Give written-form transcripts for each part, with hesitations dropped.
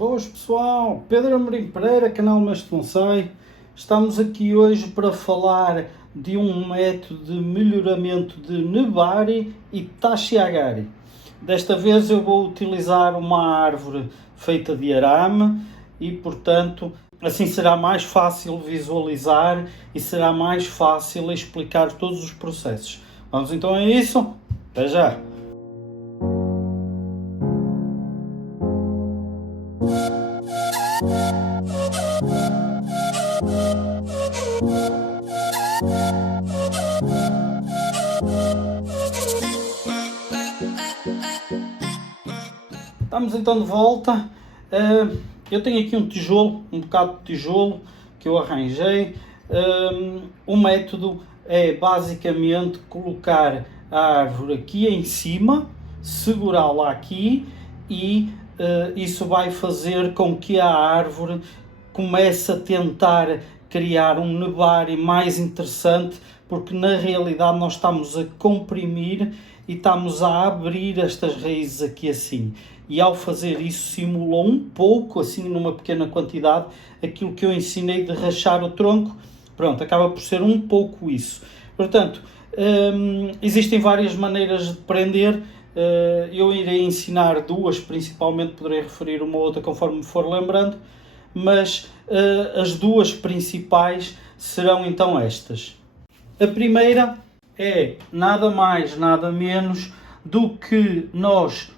Boas pessoal, Pedro Amorim Pereira, canal Mestre Bonsai. Estamos aqui hoje para falar de um método de melhoramento de Nebari e Tachiagari. Desta vez eu vou utilizar uma árvore feita de arame e, portanto, assim será mais fácil visualizar e será mais fácil explicar todos os processos. Vamos então a isso? Até já! Estamos então de volta. Eu tenho aqui um tijolo, um bocado de tijolo que eu arranjei. O método é basicamente colocar a árvore aqui em cima, segurá-la aqui e isso vai fazer com que a árvore comece a tentar criar um nebari mais interessante, porque na realidade nós estamos a comprimir e estamos a abrir estas raízes aqui assim. E ao fazer isso simulou um pouco, assim numa pequena quantidade, aquilo que eu ensinei de rachar o tronco. Pronto, acaba por ser um pouco isso. Portanto, existem várias maneiras de prender. Eu irei ensinar duas, principalmente, poderei referir uma ou outra conforme me for lembrando, mas as duas principais serão então estas. A primeira é nada mais, nada menos do que nós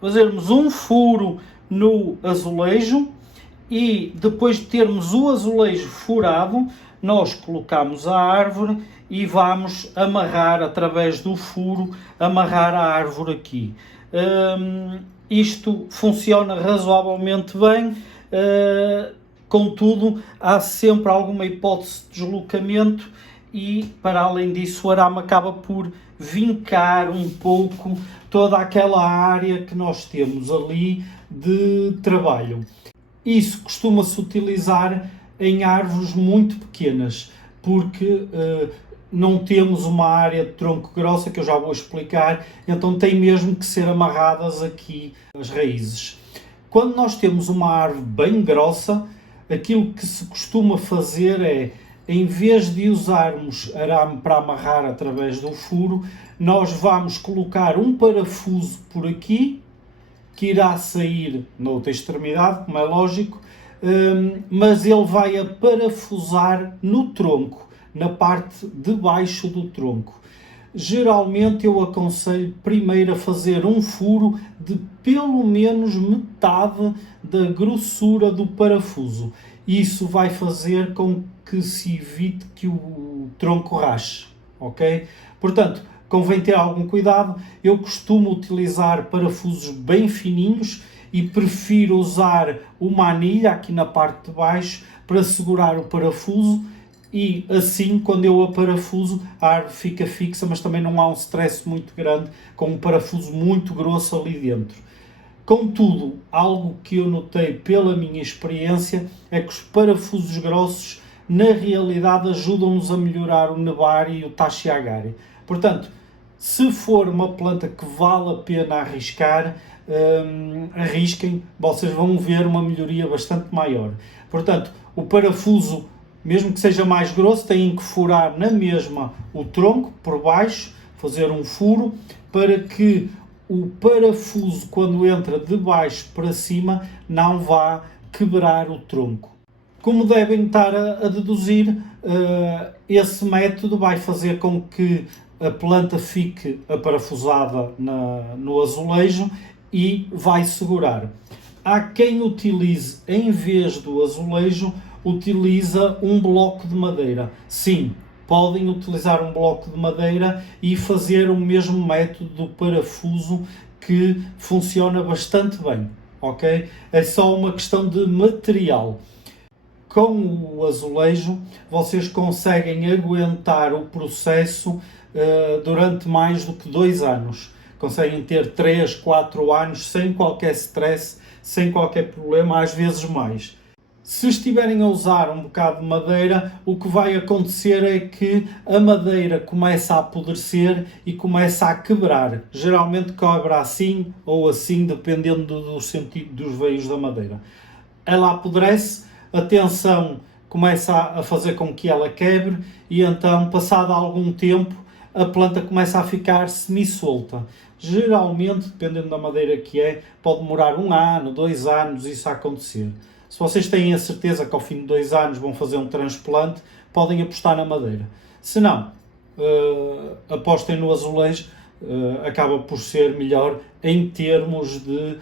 fazermos um furo no azulejo e depois de termos o azulejo furado, nós colocamos a árvore e vamos amarrar através do furo, amarrar a árvore aqui. Isto funciona razoavelmente bem, contudo há sempre alguma hipótese de deslocamento e, para além disso, o arame acaba por vincar um pouco toda aquela área que nós temos ali de trabalho. Isso costuma-se utilizar em árvores muito pequenas, porque não temos uma área de tronco grossa, que eu já vou explicar, então tem mesmo que ser amarradas aqui as raízes. Quando nós temos uma árvore bem grossa, aquilo que se costuma fazer é, em vez de usarmos arame para amarrar através do furo, nós vamos colocar um parafuso por aqui, que irá sair na outra extremidade, como é lógico, mas ele vai a parafusar no tronco, na parte de baixo do tronco. Geralmente eu aconselho primeiro a fazer um furo de pelo menos metade da grossura do parafuso. Isso vai fazer com que se evite que o tronco rache, ok? Portanto, convém ter algum cuidado. Eu costumo utilizar parafusos bem fininhos e prefiro usar uma anilha aqui na parte de baixo para segurar o parafuso e assim, quando eu a parafuso, a árvore fica fixa, mas também não há um stress muito grande com um parafuso muito grosso ali dentro. Contudo, algo que eu notei pela minha experiência é que os parafusos grossos, na realidade, ajudam-nos a melhorar o Nebari e o Tachiagari. Portanto, se for uma planta que vale a pena arriscar, arrisquem, vocês vão ver uma melhoria bastante maior. Portanto, o parafuso, mesmo que seja mais grosso, têm que furar na mesma o tronco por baixo, fazer um furo, para que o parafuso, quando entra de baixo para cima, não vá quebrar o tronco. Como devem estar a deduzir, esse método vai fazer com que a planta fique aparafusada no azulejo e vai segurar. Há quem utilize, em vez do azulejo, utiliza um bloco de madeira. Sim, podem utilizar um bloco de madeira e fazer o mesmo método do parafuso, que funciona bastante bem, ok? É só uma questão de material. Com o azulejo, vocês conseguem aguentar o processo durante mais do que 2 anos. Conseguem ter 3, 4 anos sem qualquer stress, sem qualquer problema, às vezes mais. Se estiverem a usar um bocado de madeira, o que vai acontecer é que a madeira começa a apodrecer e começa a quebrar. Geralmente quebra assim ou assim, dependendo do sentido dos veios da madeira. Ela apodrece, a tensão começa a fazer com que ela quebre e então, passado algum tempo, a planta começa a ficar semi-solta. Geralmente, dependendo da madeira que é, pode demorar 1 ano, 2 anos isso a acontecer. Se vocês têm a certeza que ao fim de 2 anos vão fazer um transplante, podem apostar na madeira. Se não, apostem no azulejo, acaba por ser melhor em termos de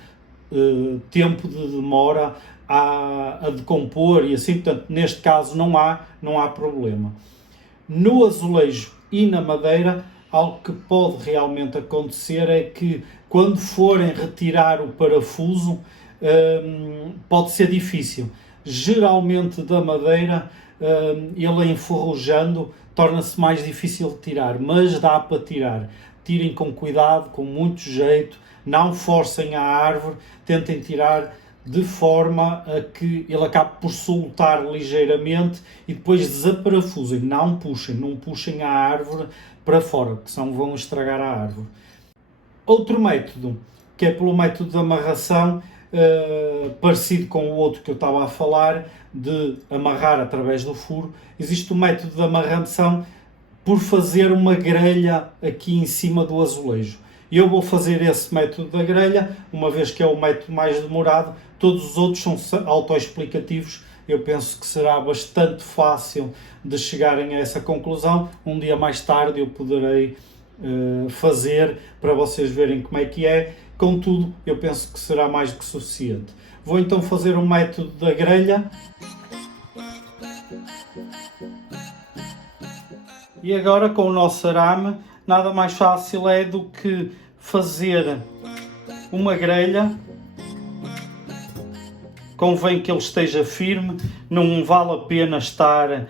tempo de demora a decompor e assim, portanto, neste caso não há problema. No azulejo e na madeira, algo que pode realmente acontecer é que quando forem retirar o parafuso, pode ser difícil. Geralmente da madeira, ele enferrujando, torna-se mais difícil de tirar, mas dá para tirar. Tirem com cuidado, com muito jeito, não forcem a árvore, tentem tirar de forma a que ele acabe por soltar ligeiramente e depois desaparafusem, não puxem a árvore para fora, porque senão vão estragar a árvore. Outro método, que é pelo método de amarração, parecido com o outro que eu estava a falar, de amarrar através do furo, existe o método de amarração por fazer uma grelha aqui em cima do azulejo. Eu vou fazer esse método da grelha, uma vez que é o método mais demorado, todos os outros são autoexplicativos, eu penso que será bastante fácil de chegarem a essa conclusão. Um dia mais tarde eu poderei fazer para vocês verem como é que é, contudo eu penso que será mais do que suficiente. Vou então fazer o método da grelha. E agora com o nosso arame, nada mais fácil é do que fazer uma grelha. Convém que ele esteja firme, não vale a pena estar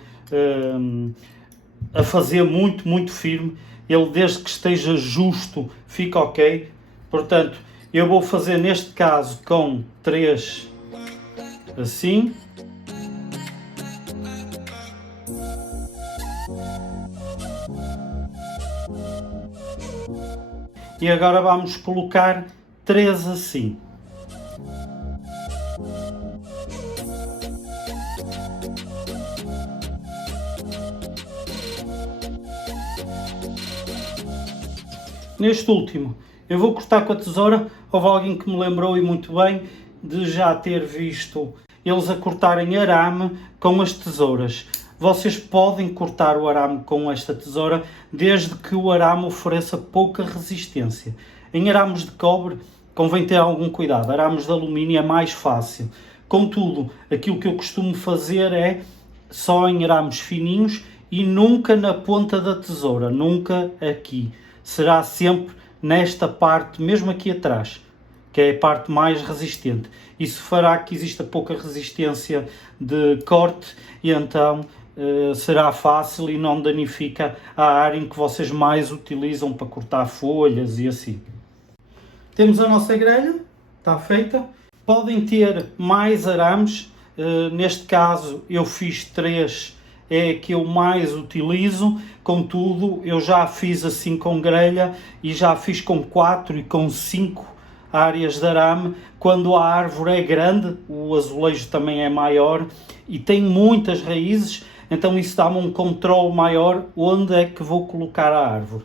a fazer muito firme. Ele, desde que esteja justo, fica ok. Portanto, eu vou fazer neste caso com 3 assim. E agora vamos colocar 3 assim. Neste último, eu vou cortar com a tesoura. Houve alguém que me lembrou, e muito bem, de já ter visto eles a cortarem arame com as tesouras. Vocês podem cortar o arame com esta tesoura, desde que o arame ofereça pouca resistência. Em arames de cobre, convém ter algum cuidado. Arames de alumínio é mais fácil. Contudo, aquilo que eu costumo fazer é só em arames fininhos e nunca na ponta da tesoura, nunca aqui. Será sempre nesta parte, mesmo aqui atrás, que é a parte mais resistente. Isso fará que exista pouca resistência de corte e então será fácil e não danifica a área em que vocês mais utilizam para cortar folhas e assim. Temos a nossa grelha, está feita. Podem ter mais arames, neste caso eu fiz 3, é a que eu mais utilizo. Contudo, eu já fiz assim com grelha e já fiz com 4 e com 5 áreas de arame. Quando a árvore é grande, o azulejo também é maior e tem muitas raízes, então isso dá-me um controle maior onde é que vou colocar a árvore.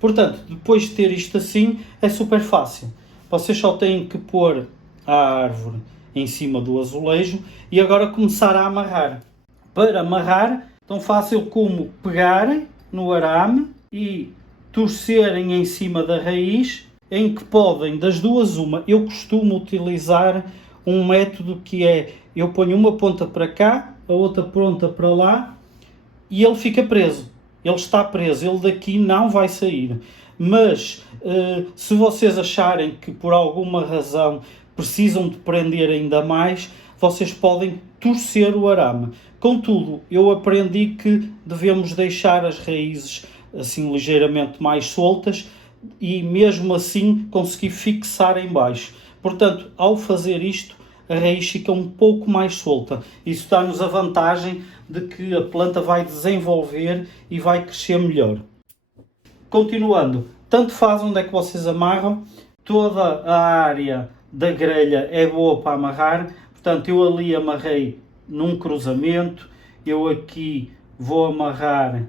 Portanto, depois de ter isto assim, é super fácil. Vocês só têm que pôr a árvore em cima do azulejo e agora começar a amarrar. Para amarrar, tão fácil como pegarem no arame e torcerem em cima da raiz, em que podem, das duas uma. Eu costumo utilizar um método que é, eu ponho uma ponta para cá, a outra ponta para lá e ele fica preso. Ele está preso, ele daqui não vai sair. Mas se vocês acharem que por alguma razão precisam de prender ainda mais, vocês podem torcer o arame. Contudo, eu aprendi que devemos deixar as raízes assim ligeiramente mais soltas e mesmo assim conseguir fixar em baixo. Portanto, ao fazer isto, a raiz fica um pouco mais solta. Isso dá-nos a vantagem de que a planta vai desenvolver e vai crescer melhor. Continuando, tanto faz onde é que vocês amarram, toda a área da grelha é boa para amarrar, portanto eu ali amarrei num cruzamento, eu aqui vou amarrar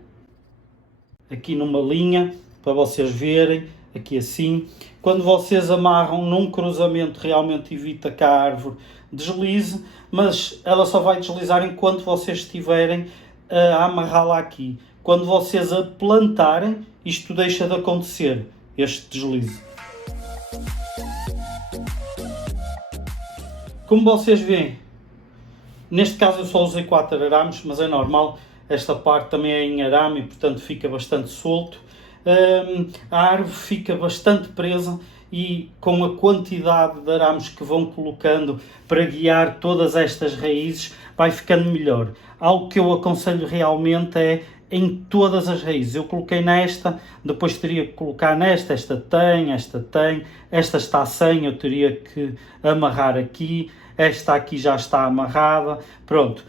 aqui numa linha, para vocês verem, aqui assim. Quando vocês amarram num cruzamento, realmente evita que a árvore deslize, mas ela só vai deslizar enquanto vocês estiverem a amarrá-la aqui. Quando vocês a plantarem, isto deixa de acontecer, este deslize. Como vocês veem, neste caso eu só usei 4 arames, mas é normal, esta parte também é em arame e portanto fica bastante solto. A árvore fica bastante presa e com a quantidade de arames que vão colocando para guiar todas estas raízes vai ficando melhor. Algo que eu aconselho realmente é em todas as raízes. Eu coloquei nesta, depois teria que colocar nesta, esta está sem, eu teria que amarrar aqui, esta aqui já está amarrada, pronto.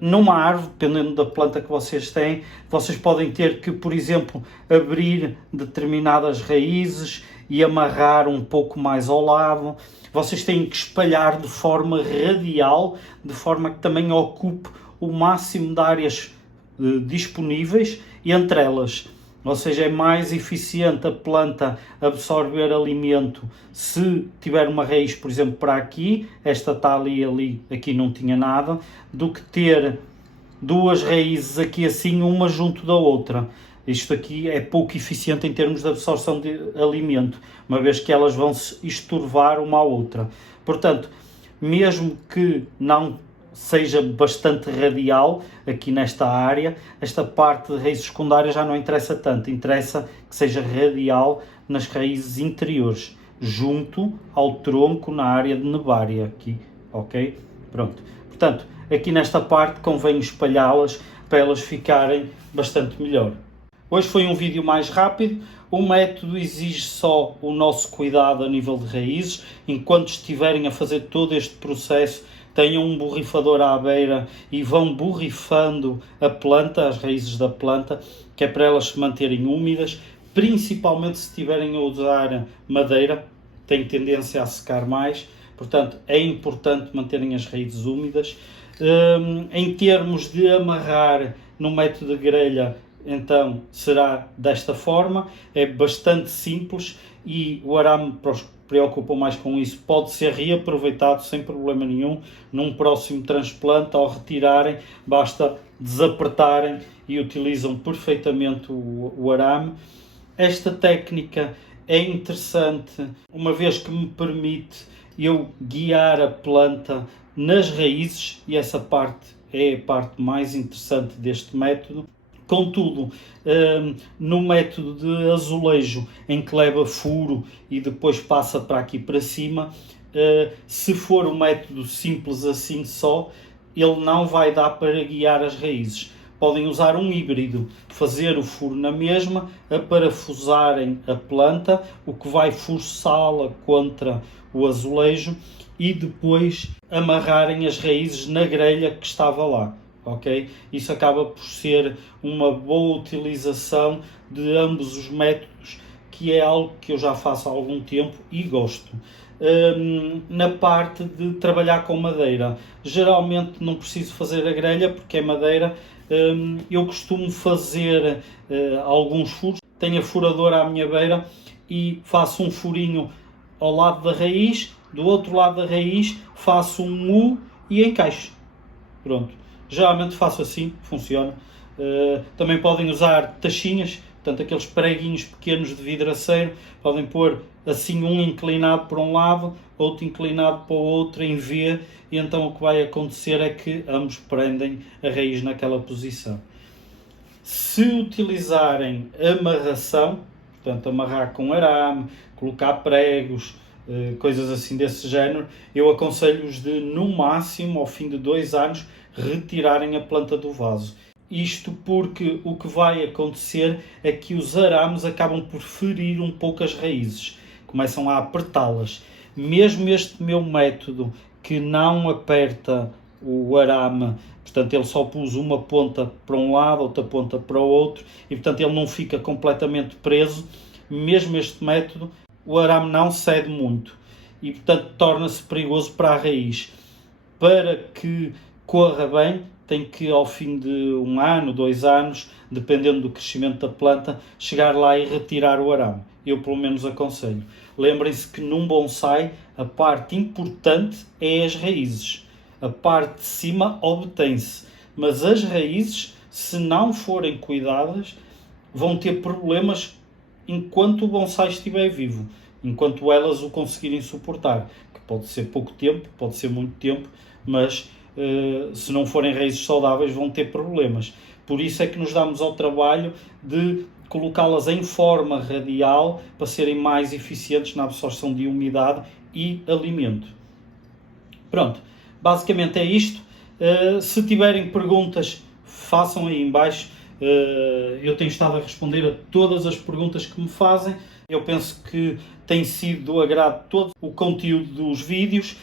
Numa árvore, dependendo da planta que vocês têm, vocês podem ter que, por exemplo, abrir determinadas raízes e amarrar um pouco mais ao lado. Vocês têm que espalhar de forma radial, de forma que também ocupe o máximo de áreas disponíveis entre elas. Ou seja, é mais eficiente a planta absorver alimento se tiver uma raiz, por exemplo, para aqui, esta está ali, aqui não tinha nada, do que ter duas raízes aqui assim, uma junto da outra. Isto aqui é pouco eficiente em termos de absorção de alimento, uma vez que elas vão se estorvar uma à outra. Portanto, mesmo que não seja bastante radial aqui nesta área, esta parte de raízes secundárias já não interessa tanto, interessa que seja radial nas raízes interiores, junto ao tronco na área de nebária aqui, ok? Pronto, portanto, aqui nesta parte convém espalhá-las para elas ficarem bastante melhor. Hoje foi um vídeo mais rápido, o método exige só o nosso cuidado a nível de raízes, enquanto estiverem a fazer todo este processo, tenham um borrifador à beira e vão borrifando a planta, as raízes da planta, que é para elas se manterem úmidas, principalmente se estiverem a usar madeira, tem tendência a secar mais, portanto é importante manterem as raízes úmidas. Em termos de amarrar no método de grelha, então será desta forma, é bastante simples e o arame, para os que preocupam mais com isso, pode ser reaproveitado sem problema nenhum num próximo transplante. Ao retirarem, basta desapertarem e utilizam perfeitamente o arame. Esta técnica é interessante, uma vez que me permite eu guiar a planta nas raízes, e essa parte é a parte mais interessante deste método. Contudo, no método de azulejo, em que leva furo e depois passa para aqui para cima, se for um método simples assim só, ele não vai dar para guiar as raízes. Podem usar um híbrido, fazer o furo na mesma, aparafusarem a planta, o que vai forçá-la contra o azulejo, e depois amarrarem as raízes na grelha que estava lá. Ok? Isso acaba por ser uma boa utilização de ambos os métodos, que é algo que eu já faço há algum tempo e gosto. Na parte de trabalhar com madeira, geralmente não preciso fazer a grelha porque é madeira. Eu costumo fazer alguns furos, tenho a furadora à minha beira e faço um furinho ao lado da raiz, do outro lado da raiz faço um U e encaixo. Pronto. Geralmente faço assim, funciona. Também podem usar tachinhas, portanto aqueles preguinhos pequenos de vidraceiro, podem pôr assim um inclinado para um lado, outro inclinado para o outro em V, e então o que vai acontecer é que ambos prendem a raiz naquela posição. Se utilizarem amarração, portanto amarrar com arame, colocar pregos, coisas assim desse género, eu aconselho-os de, no máximo, ao fim de 2 anos, retirarem a planta do vaso. Isto porque o que vai acontecer é que os arames acabam por ferir um pouco as raízes, começam a apertá-las. Mesmo este meu método, que não aperta o arame, portanto ele só pôs uma ponta para um lado, outra ponta para o outro, e portanto ele não fica completamente preso. Mesmo este método, o arame não cede muito e portanto torna-se perigoso para a raiz. Para que corra bem, tem que ao fim de 1 ano, 2 anos, dependendo do crescimento da planta, chegar lá e retirar o arame. Eu pelo menos aconselho. Lembrem-se que num bonsai a parte importante é as raízes. A parte de cima obtém-se, mas as raízes, se não forem cuidadas, vão ter problemas enquanto o bonsai estiver vivo, enquanto elas o conseguirem suportar, que pode ser pouco tempo, pode ser muito tempo, mas se não forem raízes saudáveis vão ter problemas. Por isso é que nos damos ao trabalho de colocá-las em forma radial para serem mais eficientes na absorção de umidade e alimento. Pronto, basicamente é isto. Se tiverem perguntas, façam aí em baixo. Eu tenho estado a responder a todas as perguntas que me fazem. Eu penso que tem sido do agrado todo o conteúdo dos vídeos.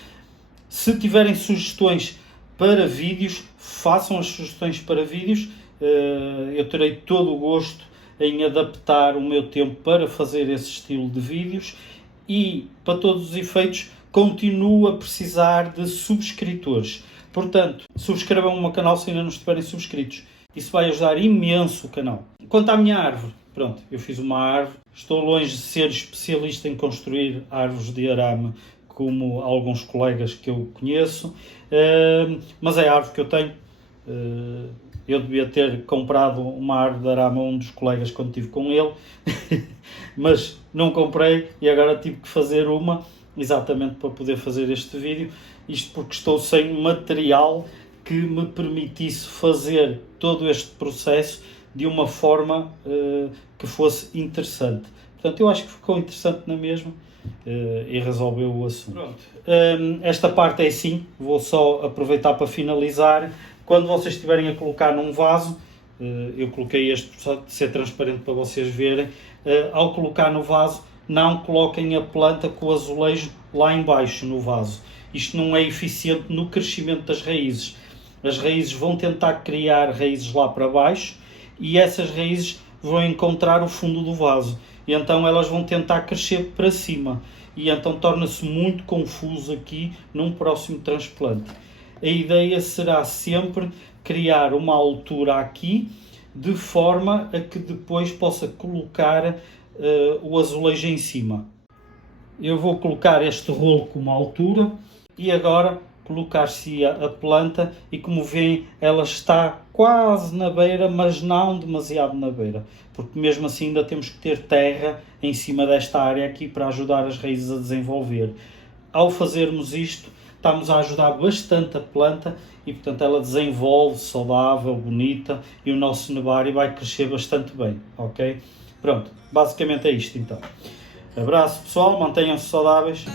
Se tiverem sugestões para vídeos, façam as sugestões para vídeos. Eu terei todo o gosto em adaptar o meu tempo para fazer esse estilo de vídeos. E, para todos os efeitos, continuo a precisar de subscritores. Portanto, subscrevam o meu canal se ainda não estiverem subscritos. Isso vai ajudar imenso o canal. Quanto à minha árvore, pronto, eu fiz uma árvore. Estou longe de ser especialista em construir árvores de arame, como alguns colegas que eu conheço, mas é a árvore que eu tenho. Eu devia ter comprado uma árvore de arame a um dos colegas quando estive com ele, mas não comprei e agora tive que fazer uma, exatamente para poder fazer este vídeo. Isto porque estou sem material que me permitisse fazer todo este processo de uma forma que fosse interessante. Portanto, eu acho que ficou interessante na mesma e resolveu o assunto. Pronto. Esta parte é assim, vou só aproveitar para finalizar. Quando vocês estiverem a colocar num vaso, eu coloquei este para ser transparente para vocês verem, ao colocar no vaso, não coloquem a planta com o azulejo lá em baixo no vaso. Isto não é eficiente no crescimento das raízes. As raízes vão tentar criar raízes lá para baixo e essas raízes vão encontrar o fundo do vaso. E então elas vão tentar crescer para cima. E então torna-se muito confuso aqui num próximo transplante. A ideia será sempre criar uma altura aqui, de forma a que depois possa colocar o azulejo em cima. Eu vou colocar este rolo com uma altura e agora colocar-se a planta e, como veem, ela está quase na beira, mas não demasiado na beira, porque mesmo assim ainda temos que ter terra em cima desta área aqui para ajudar as raízes a desenvolver. Ao fazermos isto, estamos a ajudar bastante a planta e, portanto, ela desenvolve saudável, bonita, e o nosso nevário vai crescer bastante bem, ok? Pronto, basicamente é isto então. Abraço pessoal, mantenham-se saudáveis.